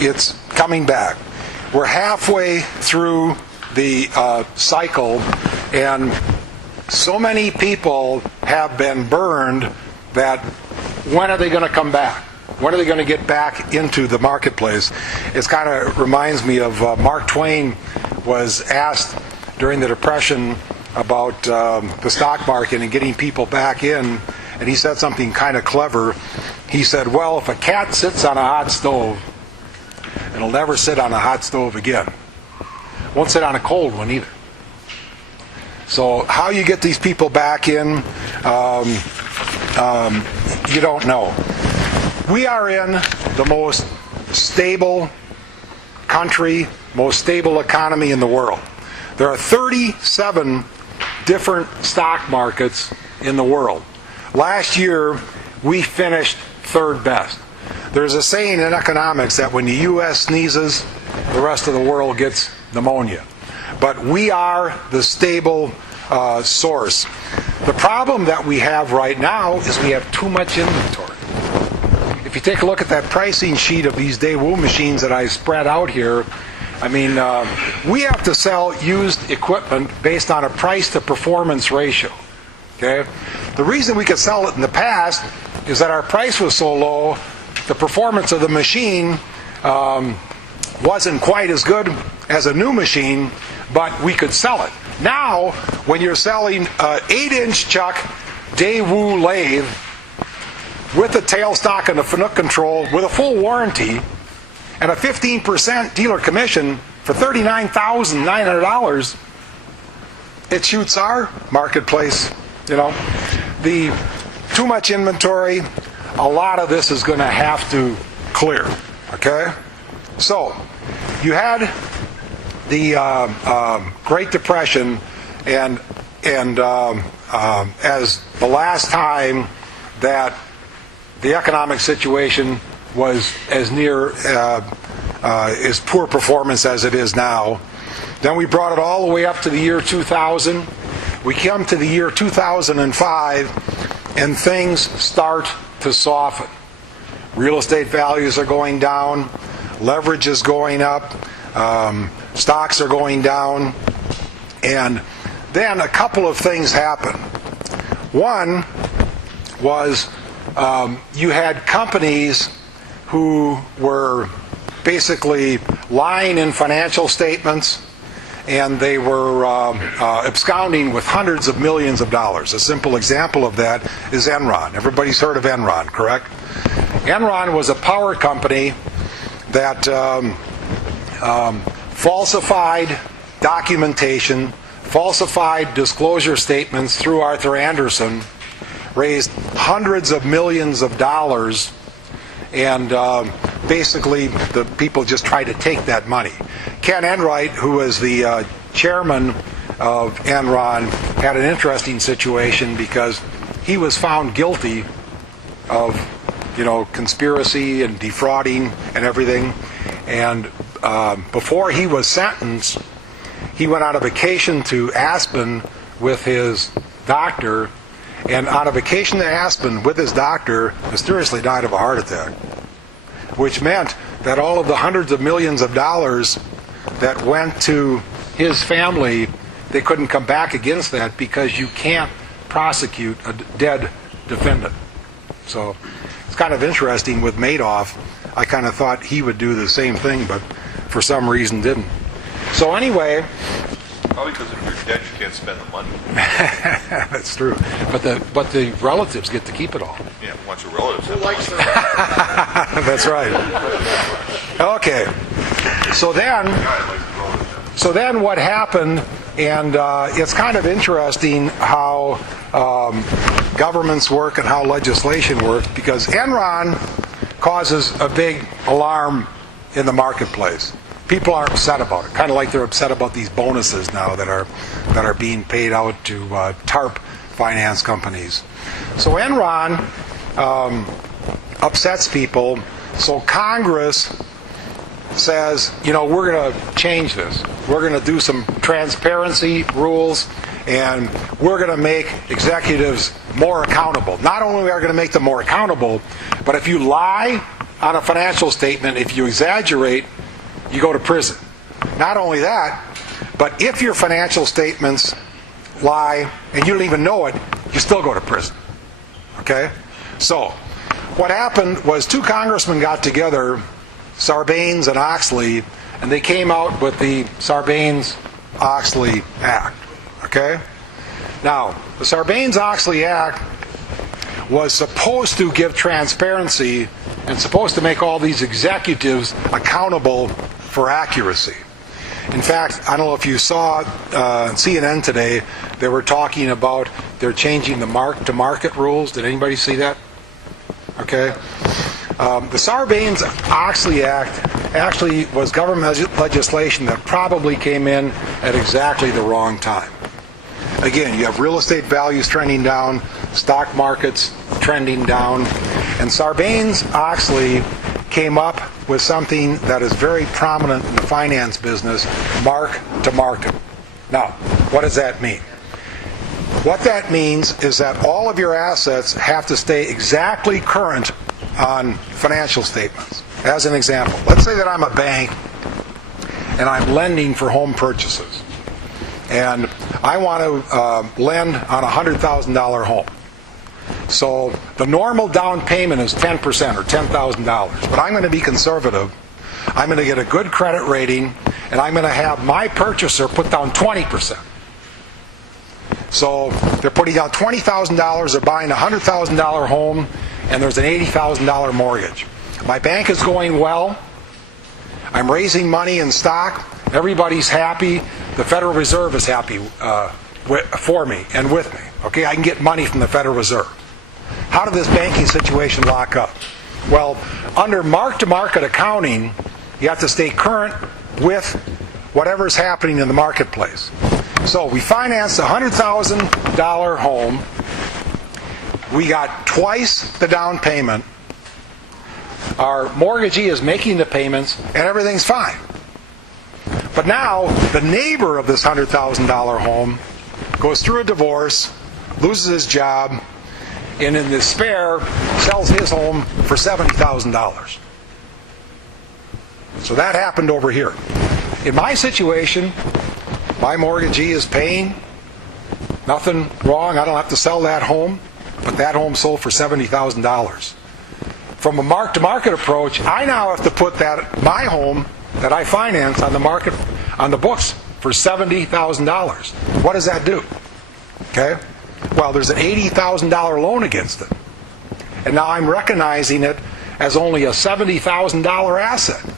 it's coming back. We're halfway through the cycle, and so many people have been burned that when are they going to come back? When are they going to get back into the marketplace? It kind of reminds me of Mark Twain was asked during the Depression about the stock market and getting people back in, and he said something kind of clever. He said, well, if a cat sits on a hot stove, it'll never sit on a hot stove again. Won't sit on a cold one either. So how you get these people back in, you don't know. We are in the most stable country, most stable economy in the world. There are 37 different stock markets in the world. Last year, we finished third best. There's a saying in economics that when the U.S. sneezes, the rest of the world gets pneumonia. But we are the stable source. The problem that we have right now is we have too much inventory. If you take a look at that pricing sheet of these Daewoo machines that I spread out here, I mean, we have to sell used equipment based on a price-to-performance ratio. Okay? The reason we could sell it in the past is that our price was so low, the performance of the machine wasn't quite as good as a new machine, but we could sell it. Now, when you're selling an 8-inch chuck Daewoo lathe with a tailstock and a Fanuc control with a full warranty and a 15% dealer commission for $39,900, it shoots our marketplace. You know, the too much inventory, a lot of this is going to have to clear. Okay? So, you had the Great Depression, and as the last time that the economic situation was as near as poor performance as it is now. Then we brought it all the way up to the year 2000. We come to the year 2005, and things start to soften. Real estate values are going down, leverage is going up, stocks are going down, and then a couple of things happen. One was you had companies who were basically lying in financial statements, and they were absconding with hundreds of millions of dollars. A simple example of that is Enron. Everybody's heard of Enron, correct? Enron was a power company that falsified documentation, falsified disclosure statements through Arthur Andersen, raised hundreds of millions of dollars, and basically the people just tried to take that money. Ken Enright, who was the chairman of Enron, had an interesting situation because he was found guilty of, conspiracy and defrauding and everything. And before he was sentenced, he went on a vacation to Aspen with his doctor, and on a vacation to Aspen with his doctor, mysteriously died of a heart attack, which meant that all of the hundreds of millions of dollars that went to his family, they couldn't come back against that because you can't prosecute a dead defendant. So it's kind of interesting with Madoff. I kind of thought he would do the same thing, but for some reason didn't. So anyway... Probably because if you're dead, you can't spend the money. That's true. But the relatives get to keep it all. Yeah, once your relatives have likes money. That's right. Okay. So then what happened, and it's kind of interesting how governments work and how legislation works, because Enron causes a big alarm in the marketplace. People are upset about it, kind of like they're upset about these bonuses now that are being paid out to TARP finance companies. So Enron upsets people. So Congress says, we're going to change this. We're going to do some transparency rules, and we're going to make executives more accountable. Not only are we going to make them more accountable, but if you lie on a financial statement, if you exaggerate, you go to prison. Not only that, but if your financial statements lie and you don't even know it, you still go to prison. Okay? So, what happened was two congressmen got together, Sarbanes and Oxley, and they came out with the Sarbanes-Oxley Act. Okay? Now, the Sarbanes-Oxley Act was supposed to give transparency and supposed to make all these executives accountable for accuracy. In fact, I don't know if you saw on CNN today, they were talking about they're changing the mark-to-market rules. Did anybody see that? Okay. The Sarbanes-Oxley Act actually was government legislation that probably came in at exactly the wrong time. Again, you have real estate values trending down, stock markets trending down, and Sarbanes-Oxley came up with something that is very prominent in the finance business, mark-to-market. Now, what does that mean? What that means is that all of your assets have to stay exactly current on financial statements. As an example, let's say that I'm a bank and I'm lending for home purchases. And I want to lend on a $100,000 home. So the normal down payment is 10% or $10,000. But I'm going to be conservative. I'm going to get a good credit rating, and I'm going to have my purchaser put down 20%. So they're putting down $20,000, they're buying a $100,000 home, and there's an $80,000 mortgage. My bank is going well. I'm raising money in stock. Everybody's happy. The Federal Reserve is happy for me and with me. Okay, I can get money from the Federal Reserve. How did this banking situation lock up? Well, under mark-to-market accounting, you have to stay current with whatever's happening in the marketplace. So we financed a $100,000 home. We got twice the down payment. Our mortgagee is making the payments, and everything's fine. But now, the neighbor of this $100,000 home goes through a divorce, loses his job, and in despair, sells his home for $70,000. So that happened over here. In my situation, my mortgagee is paying, nothing wrong, I don't have to sell that home, but that home sold for $70,000. From a mark-to-market approach, I now have to put my home that I finance on the market, on the books for $70,000. What does that do? Okay? Well, there's an $80,000 loan against it. And now I'm recognizing it as only a $70,000 asset.